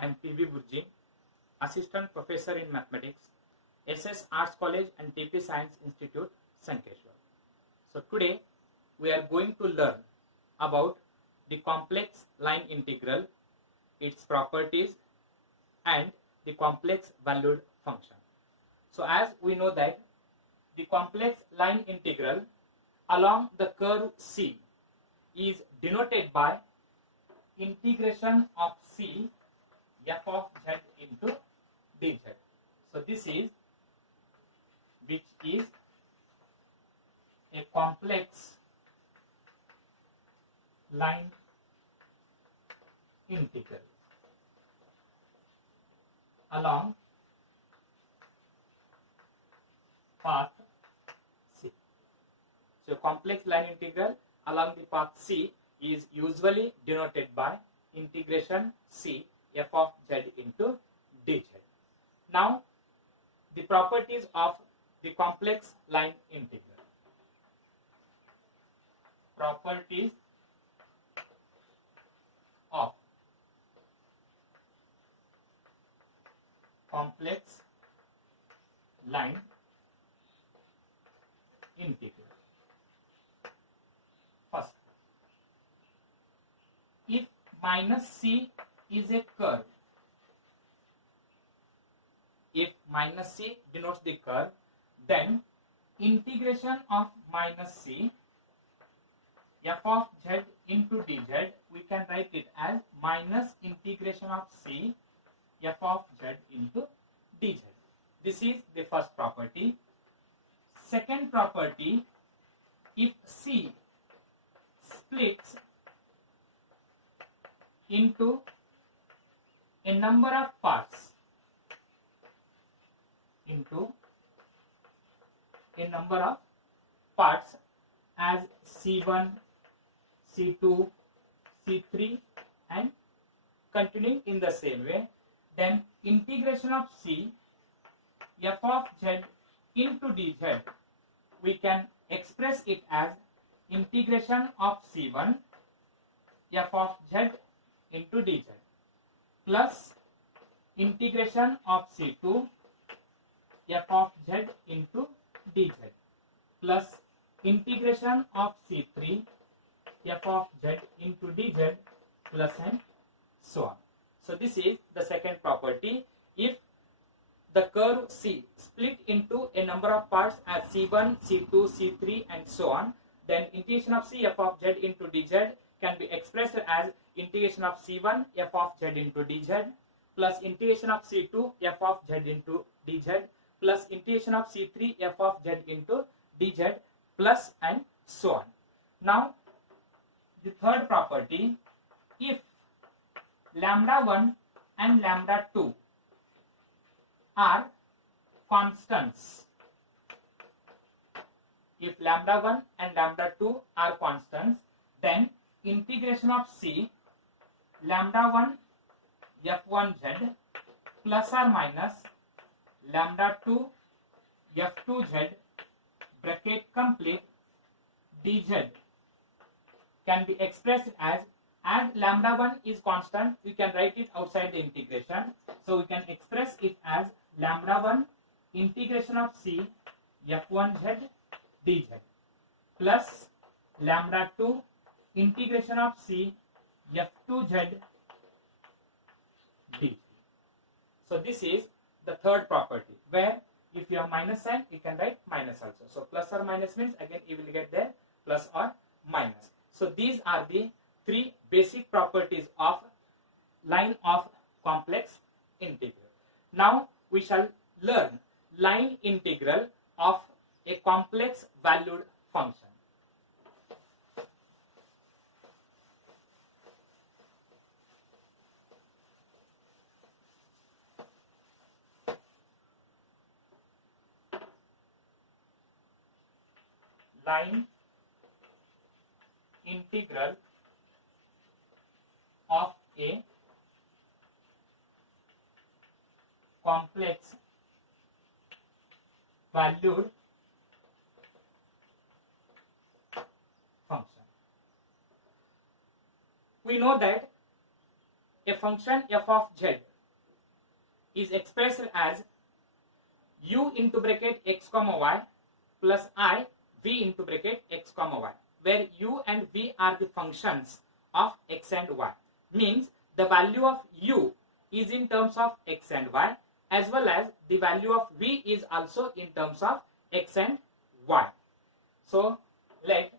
I am P.B. Burji, Assistant Professor in Mathematics, SS Arts College and TP Science Institute, Sankeshwar. So today we are going to learn about the complex line integral, its properties and the complex valued function. So as we know that the complex line integral along the curve C is denoted by integration of C f of z into dz. So this is which is a complex line integral along path C. So complex line integral along the path C is usually denoted by integration C f of z into dz. Now the properties of the complex line integral. Properties of complex line integral. First, if minus C is a curve, if minus C denotes the curve, then integration of minus C f of z into dz, we can write it as minus integration of C f of z into dz. This is the first property. Second property, if C splits into a number of parts, as C1, C2, C3 and continuing in the same way, then integration of C f of z into dz, we can express it as integration of C1 f of z into dz plus integration of C2 f of z into dz plus integration of C3 f of z into dz plus and so on. So this is the second property. If the curve C split into a number of parts as C1, C2, C3 and so on, then integration of C f of z into dz can be expressed as integration of C1 f of z into dz plus integration of C2 f of z into dz plus integration of C3 f of z into dz plus and so on. Now the third property, if lambda 1 and lambda 2 are constants, if lambda 1 and lambda 2 are constants, then integration of C lambda 1 f1z plus or minus lambda 2 f2z bracket complete dz can be expressed as lambda 1 is constant, we can write it outside the integration. So we can express it as lambda 1 integration of C f1z dz plus lambda 2 integration of C f2z dz. So this is the third property, where if you have minus sign, you can write minus also. So plus or minus means again you will get there plus or minus. So these are the three basic properties of line of complex integral. Now we shall learn line integral of a complex valued function. Line integral of a complex valued function. We know that a function f of z is expressed as u into bracket x comma y plus I v into bracket x comma y, where u and v are the functions of x and y. Means the value of u is in terms of x and y, as well as the value of v is also in terms of x and y. So let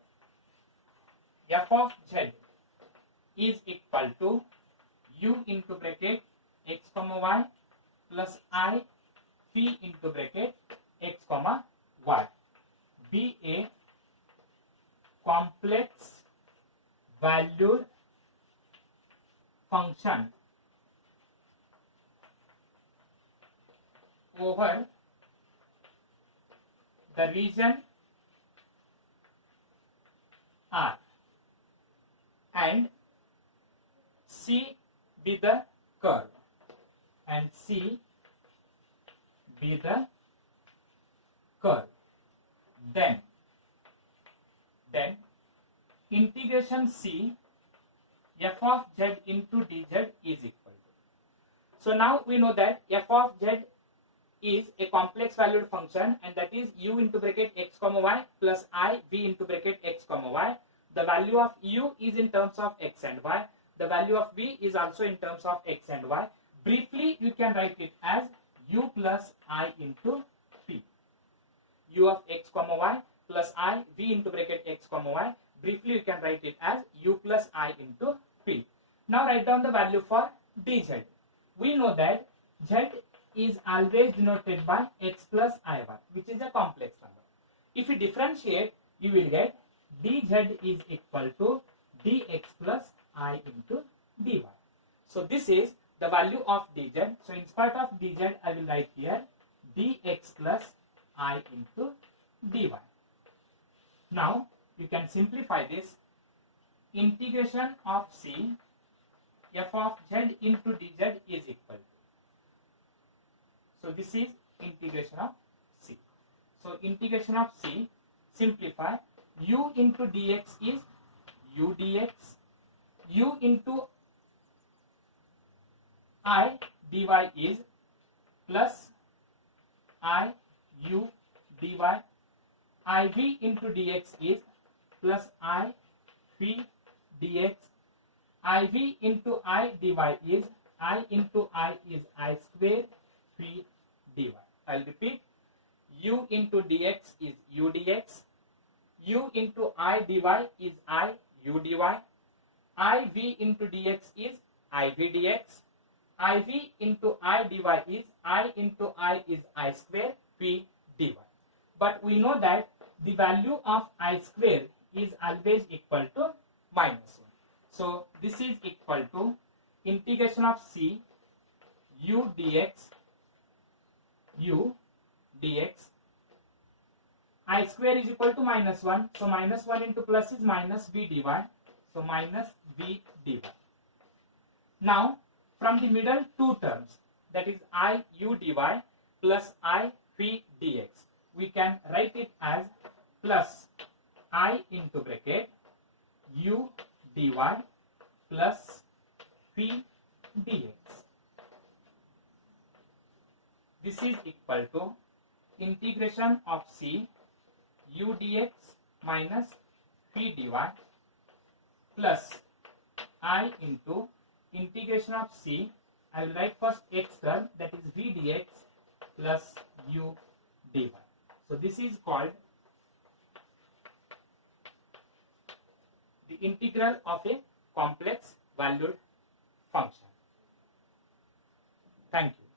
f of z is equal to u into bracket x comma y plus I v into bracket x comma y be a complex valued function over the region R and C be the curve and C be the curve. Then integration C f of z into dz is equal to. So now we know that f of z is a complex valued function, and that is u into bracket x comma y plus I v into bracket x comma y. The value of u is in terms of x and y. The value of v is also in terms of x and y. Briefly, you can write it as u plus I into p. U of x comma y plus I v into bracket x comma y. Briefly, you can write it as u plus I into p. Now write down the value for dz. We know that z is always denoted by x plus iy, which is a complex number. If you differentiate, you will get dz is equal to dx plus I into dy. So this is the value of dz. So in spite of dz, I will write here dx plus I into dy. Now you can simplify this. Integration of c f of z into dz is equal to. So this is integration of c. So integration of c, simplify, u into dx is u dx, u into I dy is plus I u dy, iv into dx is plus I v dx, iv into I dy is I into I is I square v dy. I'll repeat, u into dx is u dx, u into I dy is I u dy, iv into dx is iv dx, iv into I dy is I into I is I square v dy. But we know that the value of I square is always equal to minus 1. So this is equal to integration of c u dx u dx, I square is equal to minus 1. So minus 1 into plus is minus v dy. So minus v dy. Now from the middle two terms, that is I u dy plus I v dx, we can write it as plus I into bracket u dy plus v dx. This is equal to integration of c u dx minus v dy plus I into integration of c, I will write first x term, that is v dx plus u dy. So this is called the integral of a complex valued function. Thank you.